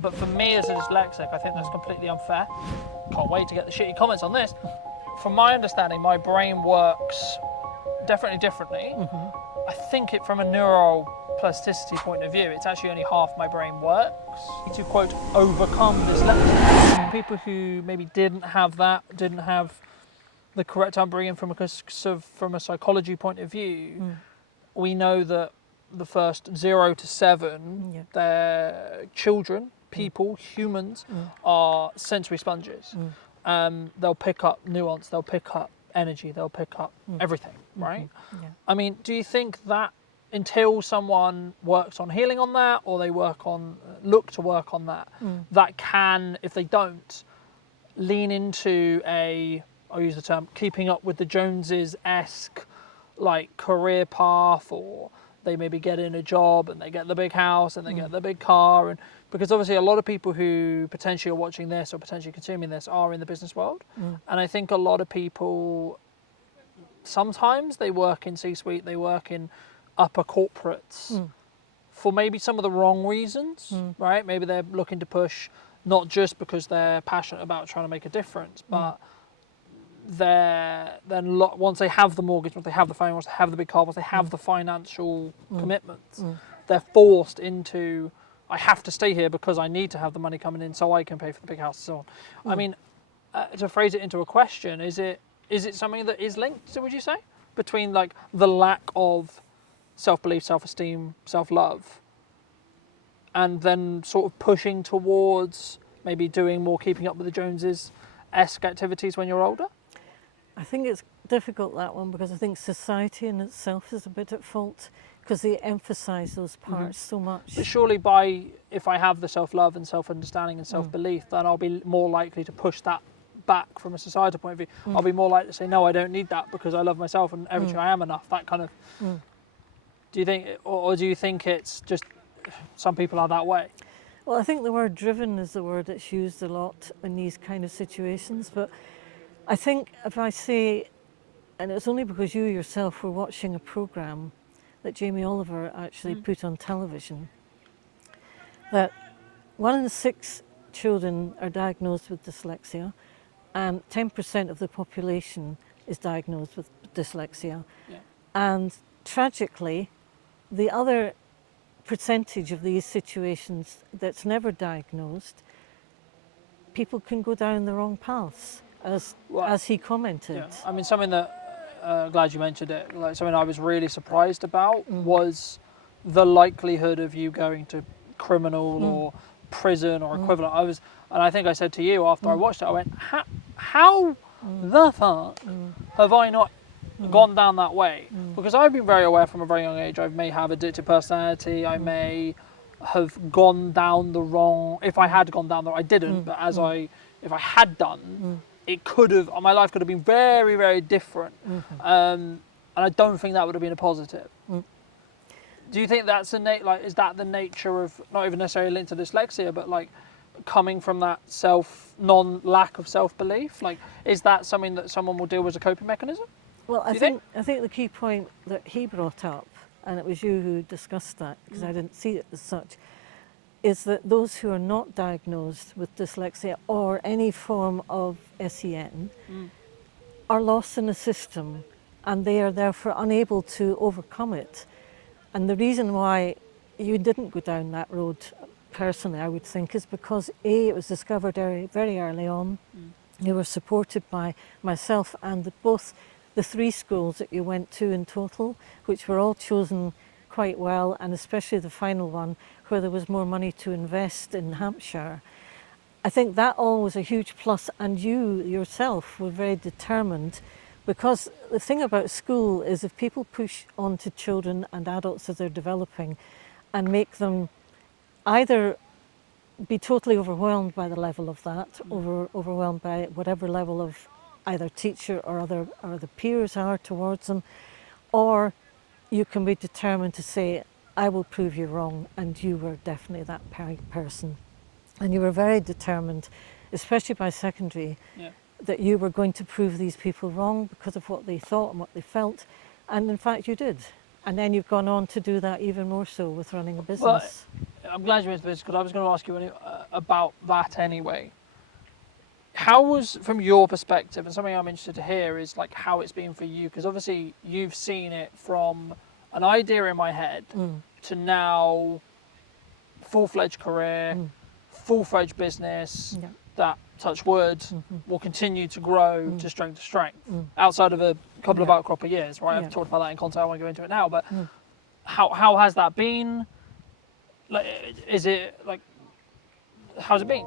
But for me as a dyslexic, I think that's completely unfair. Can't wait to get the shitty comments on this. From my understanding, my brain works definitely differently. I think it from a neuroplasticity point of view, it's actually only half my brain works. To quote, overcome dyslexia. People who maybe didn't have that, didn't have the correct upbringing from a psychology point of view, we know that the first 0 to 7, they're children, people, humans, are sensory sponges. They'll pick up nuance, they'll pick up energy, they'll pick up everything, right? I mean, do you think that until someone works on healing on that, or they look to work on that, that can, if they don't, lean into I'll use the term, keeping up with the Joneses-esque like career path, or they maybe get in a job and they get the big house and they get the big car, and because obviously a lot of people who potentially are watching this or potentially consuming this are in the business world, and I think a lot of people sometimes they work in C-suite, they work in upper corporates for maybe some of the wrong reasons, right? Maybe they're looking to push not just because they're passionate about trying to make a difference, but once they have the mortgage, once they have the phone, once they have the big car, once they have the financial commitments, they're forced into, I have to stay here because I need to have the money coming in so I can pay for the big house and so on. I mean, to phrase it into a question, is it something that is linked, would you say, between like the lack of self-belief, self-esteem, self-love, and then sort of pushing towards maybe doing more keeping up with the Joneses-esque activities when you're older? I think it's difficult, that one, because I think society in itself is a bit at fault because they emphasise those parts so much. But surely if I have the self-love and self-understanding and self-belief, then I'll be more likely to push that back from a societal point of view. I'll be more likely to say, no, I don't need that because I love myself and eventually I am enough, that kind of... Do you think, or do you think it's just some people are that way? Well, I think the word driven is the word that's used a lot in these kind of situations, but I think if I say, and it's only because you yourself were watching a programme that Jamie Oliver actually put on television, that 1 in 6 children are diagnosed with dyslexia, and 10% of the population is diagnosed with dyslexia. And tragically, the other percentage of these situations that's never diagnosed, people can go down the wrong paths, as he commented. I mean, something that, glad you mentioned it, like something I was really surprised about was the likelihood of you going to criminal or prison or equivalent. And I think I said to you after I watched it, I went, how the fuck have I not gone down that way? Because I've been very aware from a very young age, I may have addictive personality, I may have gone down the wrong, if I had gone down the I didn't, but if I had done, it could have, my life could have been very, very different. And I don't think that would have been a positive. Do you think that's is that the nature of, not even necessarily linked to dyslexia, but like coming from that lack of self-belief? Like, is that something that someone will deal with as a coping mechanism? Well, I think the key point that he brought up, and it was you who discussed that, because I didn't see it as such, is that those who are not diagnosed with dyslexia or any form of SEN are lost in a system, and they are therefore unable to overcome it. And the reason why you didn't go down that road, personally, I would think, is because it was discovered very early on. You were supported by myself and both the 3 schools that you went to in total, which were all chosen quite well, and especially the final one where there was more money to invest in Hampshire. I think that all was a huge plus, and you yourself were very determined, because the thing about school is if people push onto children and adults as they're developing and make them either be totally overwhelmed by the level of that, overwhelmed by whatever level of either teacher or the peers are towards them, or you can be determined to say, I will prove you wrong, and you were definitely that person. And you were very determined, especially by secondary, that you were going to prove these people wrong because of what they thought and what they felt. And in fact, you did. And then you've gone on to do that even more so with running a Well, business. I'm glad you mentioned this because I was going to ask you about that anyway. How was, from your perspective, and something I'm interested to hear is like how it's been for you, because obviously you've seen it from an idea in my head to now full-fledged career, full-fledged business Yeah. that, touch wood, will continue to grow to strength outside of a couple of outcrop of years, right? Yeah. I've talked about that in content, I won't go into it now, but how has that been? Like, is it like, how's it been?